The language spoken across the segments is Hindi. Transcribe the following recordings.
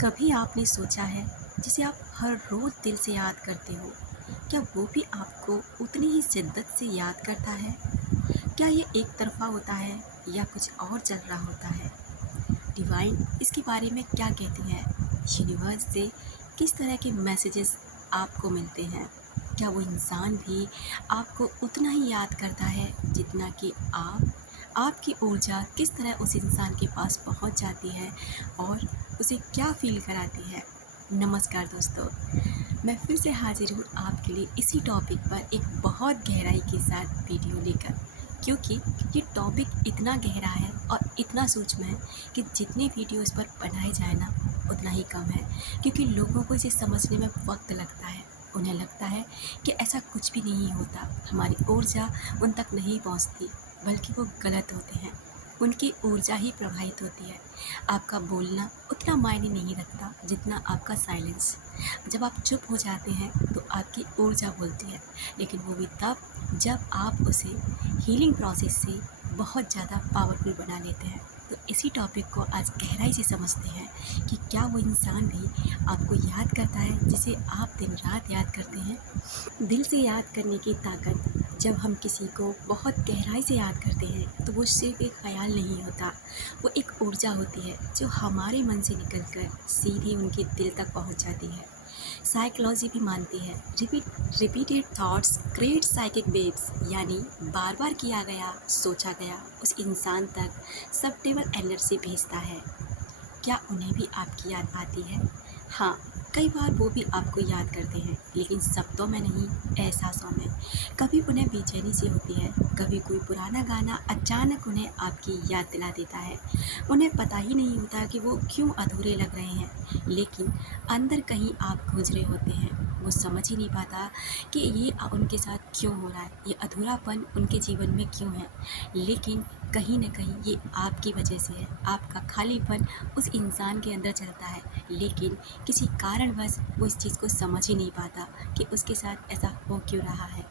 कभी आपने सोचा है जिसे आप हर रोज़ दिल से याद करते हो, क्या वो भी आपको उतनी ही शिद्दत से याद करता है? क्या ये एक तरफ़ा होता है या कुछ और चल रहा होता है? डिवाइन इसके बारे में क्या कहती है? यूनिवर्स से किस तरह के मैसेजेस आपको मिलते हैं? क्या वो इंसान भी आपको उतना ही याद करता है जितना कि आप? आपकी ऊर्जा किस तरह उस इंसान के पास पहुंच जाती है और उसे क्या फ़ील कराती है? नमस्कार दोस्तों, मैं फिर से हाज़िर हूँ आपके लिए इसी टॉपिक पर एक बहुत गहराई के साथ वीडियो लेकर, क्योंकि ये टॉपिक इतना गहरा है और इतना सूक्ष्म है कि जितने वीडियो इस पर बनाए जाए ना उतना ही कम है, क्योंकि लोगों को इसे समझने में वक्त लगता है। उन्हें लगता है कि ऐसा कुछ भी नहीं होता, हमारी ऊर्जा उन तक नहीं पहुंचती, बल्कि वो गलत होते हैं, उनकी ऊर्जा ही प्रभावित होती है। आपका बोलना उतना मायने नहीं रखता जितना आपका साइलेंस। जब आप चुप हो जाते हैं तो आपकी ऊर्जा बोलती है, लेकिन वो भी तब जब आप उसे हीलिंग प्रोसेस से बहुत ज़्यादा पावरफुल बना लेते हैं। तो इसी टॉपिक को आज गहराई से समझते हैं कि क्या वो इंसान भी आपको याद करता है जिसे आप दिन रात याद करते हैं। दिल से याद करने की ताकत। जब हम किसी को बहुत गहराई से याद करते हैं तो वो सिर्फ एक ख़याल नहीं होता, वो एक ऊर्जा होती है जो हमारे मन से निकलकर सीधे उनके दिल तक पहुंच जाती है। साइकोलॉजी भी मानती है repeated thoughts create psychic waves, यानी बार बार किया गया सोचा गया उस इंसान तक सबटेबल एनर्जी भेजता है। क्या उन्हें भी आपकी याद आती है? हाँ, कई बार वो भी आपको याद करते हैं, लेकिन शब्दों में नहीं, एहसासों में। कभी उन्हें बेचैनी सी होती है, कभी कोई पुराना गाना अचानक उन्हें आपकी याद दिला देता है। उन्हें पता ही नहीं होता कि वो क्यों अधूरे लग रहे हैं, लेकिन अंदर कहीं आप गूंज रहे होते हैं। वो समझ ही नहीं पाता कि ये उनके साथ क्यों हो रहा है, ये अधूरापन उनके जीवन में क्यों है, लेकिन कहीं न कहीं ये आपकी वजह से है। आपका खालीपन उस इंसान के अंदर चलता है, लेकिन किसी कारणवश वो इस चीज़ को समझ ही नहीं पाता कि उसके साथ ऐसा हो क्यों रहा है।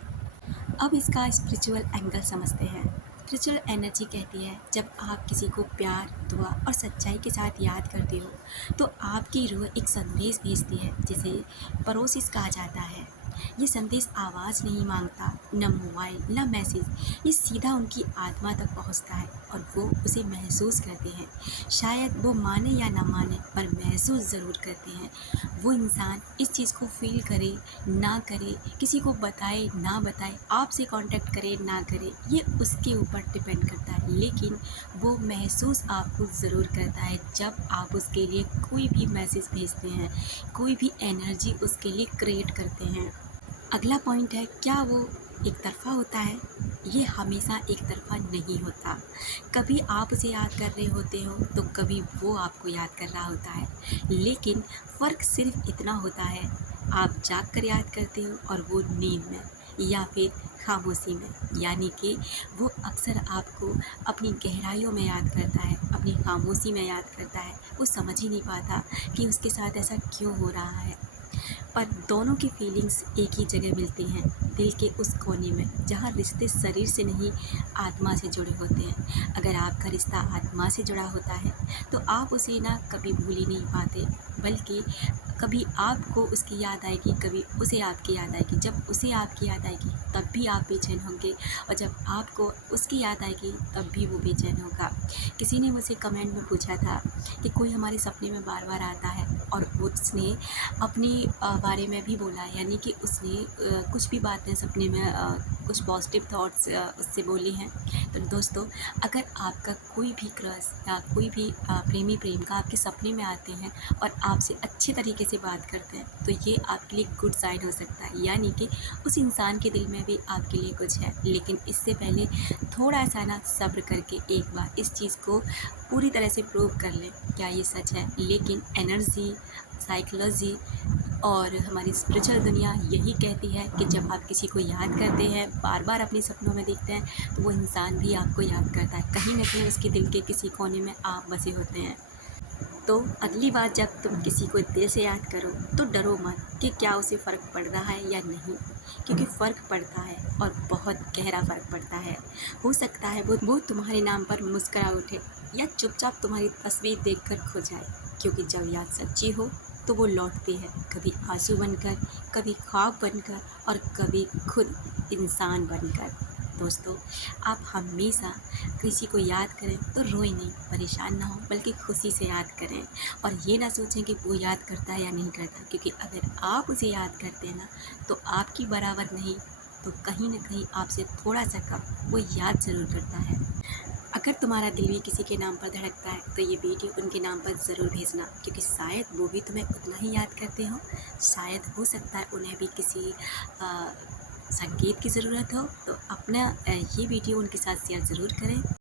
अब इसका स्पिरिचुअल एंगल समझते हैं। स्पिरिचुअल एनर्जी कहती है, जब आप किसी को प्यार, दुआ और सच्चाई के साथ याद करते हो तो आपकी रूह एक संदेश भेजती है जिसे परोसिस कहा जाता है। ये संदेश आवाज़ नहीं मांगता, न मोबाइल न मैसेज, ये सीधा उनकी आत्मा तक पहुंचता है और वो उसे महसूस करते हैं। शायद वो माने या ना माने, पर महसूस ज़रूर करते हैं। वो इंसान इस चीज़ को फील करे ना करे, किसी को बताए ना बताए, आपसे कांटेक्ट करे ना करे, ये उसके ऊपर डिपेंड करता है, लेकिन वो महसूस आपको ज़रूर करता है जब आप उसके लिए कोई भी मैसेज भेजते हैं, कोई भी एनर्जी उसके लिए क्रिएट करते हैं। अगला पॉइंट है, क्या वो एक तरफ़ा होता है? ये हमेशा एक तरफ़ा नहीं होता। कभी आप उसे याद कर रहे होते हो तो कभी वो आपको याद कर रहा होता है, लेकिन फ़र्क सिर्फ इतना होता है, आप जाग कर याद करते हो और वो नींद में या फिर खामोशी में। यानी कि वो अक्सर आपको अपनी गहराइयों में याद करता है, अपनी खामोशी में याद करता है। वो समझ ही नहीं पाता कि उसके साथ ऐसा क्यों हो रहा है, पर दोनों की फीलिंग्स एक ही जगह मिलती हैं, दिल के उस कोने में जहाँ रिश्ते शरीर से नहीं आत्मा से जुड़े होते हैं। अगर आपका रिश्ता आत्मा से जुड़ा होता है तो आप उसे ना कभी भूल ही नहीं पाते, बल्कि कभी आपको उसकी याद आएगी, कभी उसे आपकी याद आएगी। जब उसे आपकी याद आएगी तब भी आप बेचैन होंगे, और जब आपको उसकी याद आएगी तब भी वो बेचैन होगा। किसी ने मुझसे कमेंट में पूछा था कि कोई हमारे सपने में बार बार आता है, और उसने अपने बारे में भी बोला, यानी कि उसने कुछ भी बातें सपने में कुछ पॉजिटिव थॉट्स उससे बोली हैं। तो दोस्तों, अगर आपका कोई भी क्रश या कोई भी प्रेमी प्रेमिका आपके सपने में आते हैं और आपसे अच्छे तरीके से बात करते हैं, तो ये आपके लिए गुड साइन हो सकता है, यानी कि उस इंसान के दिल में भी आपके लिए कुछ है। लेकिन इससे पहले थोड़ा सा ना सब्र करके एक बार इस चीज़ को पूरी तरह से प्रूव कर लें क्या ये सच है। लेकिन एनर्जी, साइकोलॉजी और हमारी स्पिरिचुअल दुनिया यही कहती है कि जब आप किसी को याद करते हैं, बार बार अपने सपनों में देखते हैं, तो वो इंसान भी आपको याद करता है। कहीं न कहीं उसके दिल के किसी कोने में आप बसे होते हैं। तो अगली बार जब तुम किसी को दिल से याद करो तो डरो मत कि क्या उसे फ़र्क पड़ रहा है या नहीं, क्योंकि फ़र्क पड़ता है और बहुत गहरा फ़र्क पड़ता है। हो सकता है वो तुम्हारे नाम पर मुस्कुरा उठे या चुपचाप तुम्हारी तस्वीर देखकर खो जाए। क्योंकि जब याद सच्ची हो तो वो लौटती है, कभी आंसू बनकर, कभी ख्वाब बनकर और कभी खुद इंसान बनकर। दोस्तों, आप हमेशा किसी को याद करें तो रोएं नहीं, परेशान ना हो, बल्कि खुशी से याद करें। और ये ना सोचें कि वो याद करता है या नहीं करता, क्योंकि अगर आप उसे याद करते हैं ना, तो आपकी बराबर नहीं तो कहीं न कहीं आपसे थोड़ा सा कम वो याद ज़रूर करता है। अगर तुम्हारा दिल भी किसी के नाम पर धड़कता है तो ये वीडियो उनके नाम पर ज़रूर भेजना, क्योंकि शायद वो भी तुम्हें उतना ही याद करते हो। शायद हो सकता है उन्हें भी किसी संगीत की ज़रूरत हो, तो अपना ये वीडियो उनके साथ शेयर ज़रूर करें।